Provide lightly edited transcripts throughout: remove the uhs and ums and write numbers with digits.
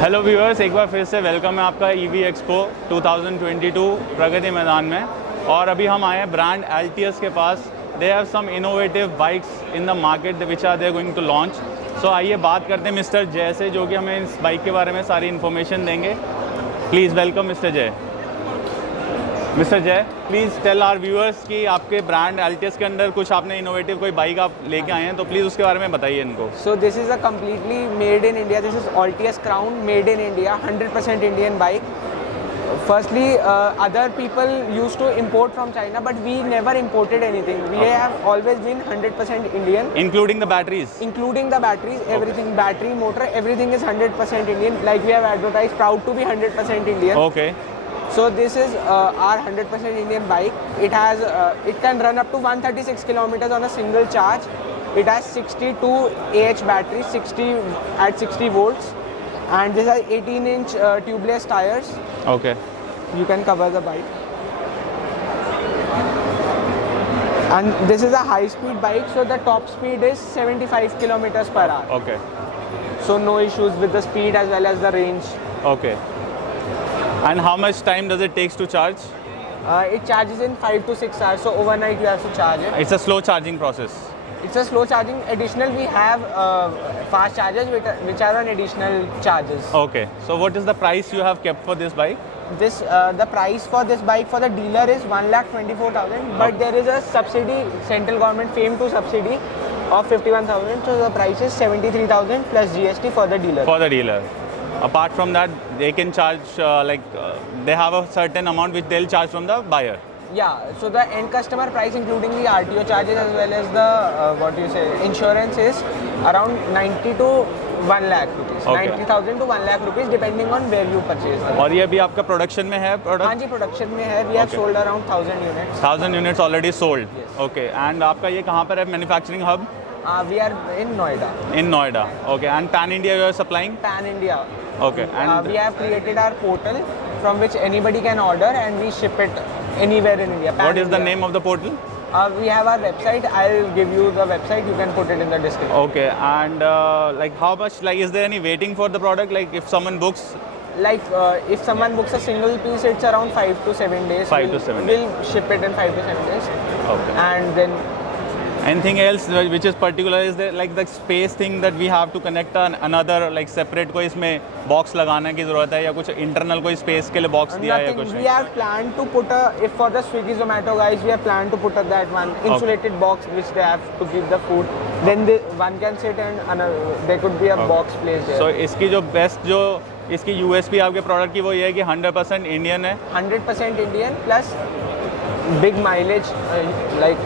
Hello viewers, एक बार फिर से वेलकम है आपका ईवी एक्सपो 2022 प्रगति मैदान में। और अभी हम आए हैं ब्रांड एल्टियस के पास। They have some innovative bikes in the market which are they going to launch. So आइए बात करते हैं मिस्टर जय से, जो कि हमें इस बाइक के बारे में सारी इन्फॉर्मेशन देंगे। प्लीज़ वेलकम मिस्टर जय। मिस्टर जय, प्लीज़ टेल आवर व्यूअर्स कि आपके ब्रांड एल्टियस के अंदर कुछ आपने इनोवेटिव कोई बाइक आप लेके आए हैं, तो प्लीज़ उसके बारे में बताइए इनको। So this is a completely made in India. This is Altius Crown, made in India, 100% Indian bike. Firstly, other people used to import from China, but we never imported anything. We have always been 100% Indian. Including the batteries? Including the batteries, everything, battery, motor, everything is 100% Indian. Like we have advertised, proud to be 100% Indian. Okay. So this is our 100% Indian bike. It has, it can run up to 136 kilometers on a single charge. It has 62 Ah battery, 60 volts, and this has 18-inch tubeless tires. Okay. You can cover the bike. And this is a high-speed bike, so the top speed is 75 kilometers per hour. Okay. So no issues with the speed as well as the range. Okay. And how much time does it takes to charge? It charges in 5 to 6 hours, so overnight you have to charge it. It's a slow charging process. It's a slow charging. Additional, we have fast chargers which are on additional charges. Okay. So what is the price you have kept for this bike? This the price for this bike for the dealer is 1,24,000, but there is a subsidy, central government FAME 2 subsidy of 51,000. So the price is 73,000 plus GST for the dealer. For the dealer. Apart from that, they can charge they have a certain amount which they'll charge from the buyer. Yeah, so the end customer price, including the RTO charges as well as the insurance, is around 90 to 1 lakh rupees. Okay. 90,000 to 1 lakh rupees depending on where you purchase them. और ये अभी आपका production में है product? हाँ जी, production में है. We have Okay. sold around 1,000 units. 1000 units already sold. Yes. Okay. And आपका ये कहाँ पर है manufacturing hub? We are in Noida. In Noida. Okay. And Pan India you are supplying? Pan India. Okay. And We have created our portal from which anybody can order and we ship it anywhere in India. what is the name of the portal? We have our website. I'll give you the website. You can put it in the description. Okay. And like how much, like is there any waiting for the product? Like if someone books? Like if someone books a single piece, it's around 5 to 7 days. 5 to 7 days. We'll ship it in 5 to 7 days. Okay. And then Anything else which is particular? Is there like the space thing that we have to connect another like separate कोई इसमें box लगाने की ज़रूरत है या कुछ internal कोई space के लिए box दिया है या कुछ? we have planned to put if for the Swiggy Zomato guys, we have planned to put that one insulated box which they have to give the food. Then one can sit and there could be a box placed there. So इसकी जो best जो इसकी USP आपके product की वो ये है कि 100% Indian है. 100% Indian plus big mileage, like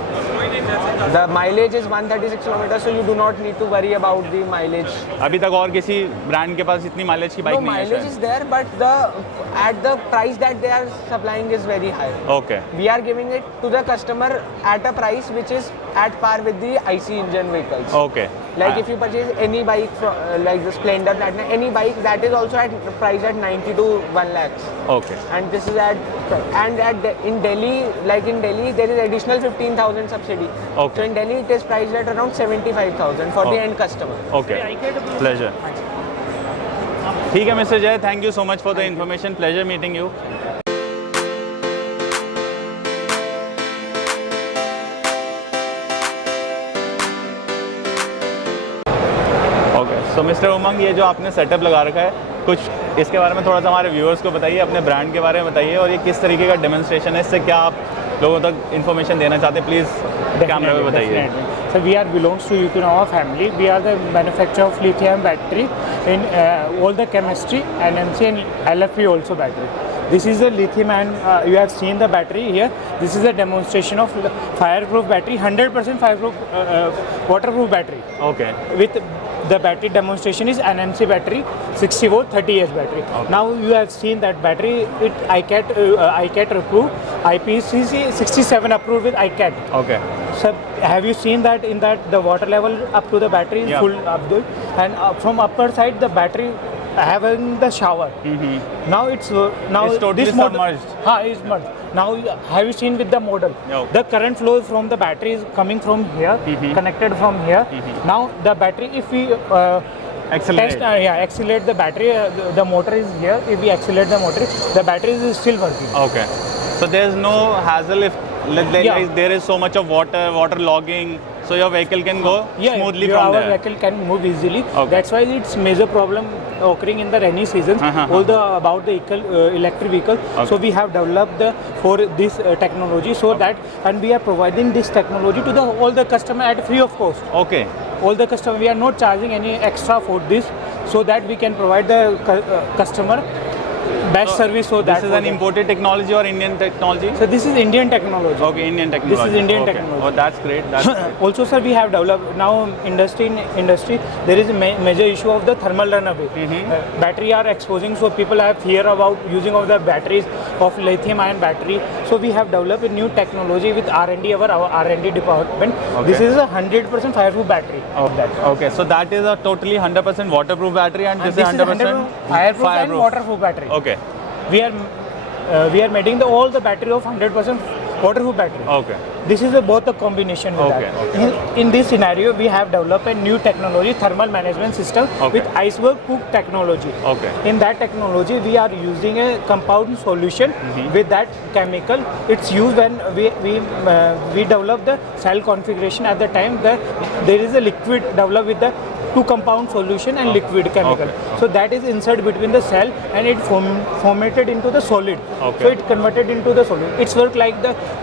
the mileage is 136 kilometers, so you do not need to worry about the mileage. अभी तक और किसी ब्रांड के पास इतनी माइलेज की बाइक No, नहीं है mileage is there, but at the price that they are supplying is very high. Okay. We are giving it to the customer at a price which is at par with the IC engine vehicles. Okay. Like if you purchase any bike like the Splendor, Platina, any bike, that is also at price at 90 to 1 lakhs. Okay. And this is in Delhi, like in Delhi, there is additional 15,000 subsidy. Okay. So in Delhi, it is priced at around 75,000 for the end customer. Okay. Pleasure. ठीक है mister Jay, thank you so much for the information. Pleasure meeting you. So mister Umang, ये जो आपने setup लगा रखा है, कुछ इसके बारे में थोड़ा सा हमारे व्यूअर्स को बताइए, अपने ब्रांड के बारे में बताइए और ये किस तरीके का डेमोन्स्ट्रेशन है, इससे क्या आप लोगों तक इन्फॉर्मेशन देना चाहते हैं, प्लीज़ कैमरा में बताइए. So we belongs to Yukonova family. We are the manufacturer of lithium battery in all the chemistry and NMC and LFP also battery. This is the lithium ion. You have seen the battery here. This is a demonstration of fireproof battery, 100% fireproof, waterproof battery. Okay. With the battery demonstration is NMC battery, 60 volt, 30 Ah battery. Okay. Now you have seen that battery. It ICAT approved, IPCC 67 approved with ICAT. Okay. So have you seen that in that the water level up to the battery is Yeah. full up to, and from upper side the battery having the shower. Now it's now It's totally this model, submerged. it's submerged. Now have you seen with the model? Yeah. The current flow from the battery is coming from here, connected from here. Now the battery, if we Accelerate. test, accelerate the battery, the motor is here. If we accelerate the motor, the battery is still working. Okay. So there's no hassle if Yeah. there is so much of water logging, so your vehicle can go smoothly from our there. vehicle can move easily. Okay. That's why it's major problem occurring in the rainy seasons. All the about the electric vehicle. Okay. So we have developed for this technology, so that, and we are providing this technology to all the customer at free of cost. Okay. All the customer, we are not charging any extra for this, so that we can provide the customer best service. So that This is an imported technology or Indian technology? So this is Indian technology. Okay, Indian technology. This is Indian Okay. technology. Oh, that's great. That's great. Also, sir, we have developed now industry there is a major issue of the thermal runaway. Battery are exposing, so people have fear about using of the batteries of lithium ion battery. So we have developed a new technology with R&D, our R&D department. Okay. This is a 100% fireproof battery of that. Okay, so that is a totally 100% waterproof battery, and this is 100% fireproof and waterproof battery. Okay. We are making all the battery of 100% waterproof battery. Okay. This is both a combination with Okay, that. okay. In this scenario, we have developed a new technology, thermal management system Okay. with iceberg cook technology. Okay. In that technology, we are using a compound solution with that chemical. It's used when we develop the cell configuration. At the time, there is a liquid developed with the two compound solution and liquid chemical. Okay. So that is insert between the cell, and it formatted into the solid. Okay. So it converted into the solid. It's work like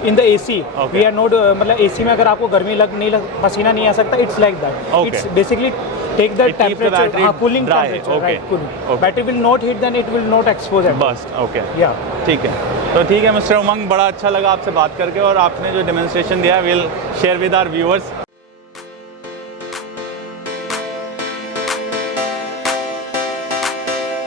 in the AC. Okay. We are not मतलब AC में अगर आपको गर्मी पसीना नहीं आ सकता, it's like that. Okay. It's basically take the It keeps the temperature, battery cooling dry. temperature, Okay. right? Cooling. Okay. Battery will not heat, then it will not expose at all. Bust. Okay. Yeah. ठीक है, तो ठीक है mister उमंग, बड़ा अच्छा लगा आपसे बात करके, और आपने जो डेमोन्स्ट्रेशन दिया will share with our viewers.